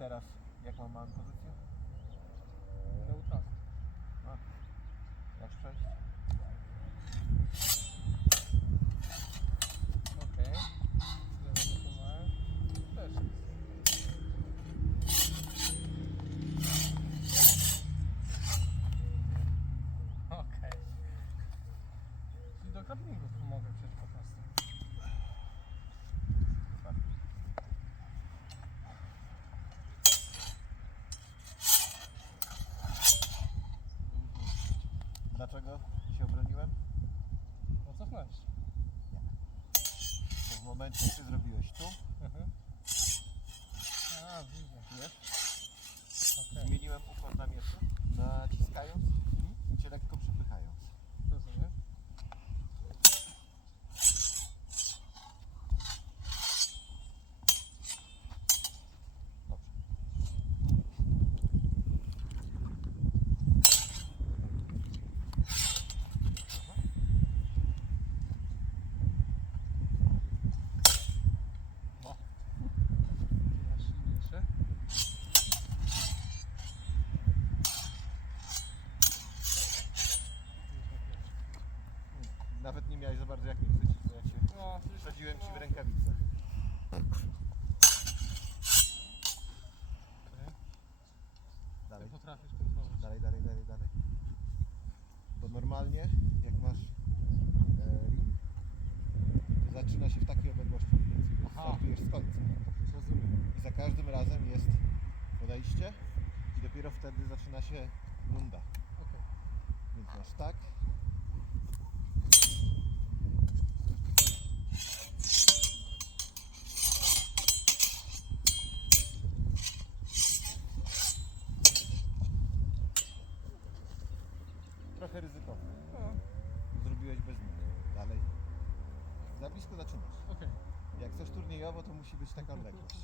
teraz, jak mam pozycję? Na utras. Jak przejść? Okej. Zatrzymałem. Też. Okej. Czyli do krabbingu pomogę przecież po Dlaczego się obroniłem? No cofnąć. Bo w momencie, gdy zrobiłeś tu, Mhm. A, widzę. wiesz, Okej. zmieniłem układ na mieczu, naciskając i cię lekko przepychając. Rozumiem. Dobrze. Masz silniejsze. Nawet jak mnie chwycić, bo ja cię No, wsadziłem ci w rękawicę. Ty Dalej, potrafisz kontrolować. dalej, dalej, dalej, dalej. Bo normalnie, jak masz e, ring, to zaczyna się w takiej odległości mniej więcej, Aha. startujesz z końca. Rozumiem. I za każdym razem jest podejście i dopiero wtedy zaczyna się runda. Okej. Więc masz tak. Trochę ryzykowne. No, Zrobiłeś bez nich. Dalej. Za blisko zaczynasz. okej. Jak chcesz turniejowo, to musi być taka odległość.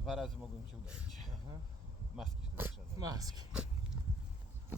Dwa razy mogłem cię uderzyć. Maski wtedy trzeba. założyć. Maski.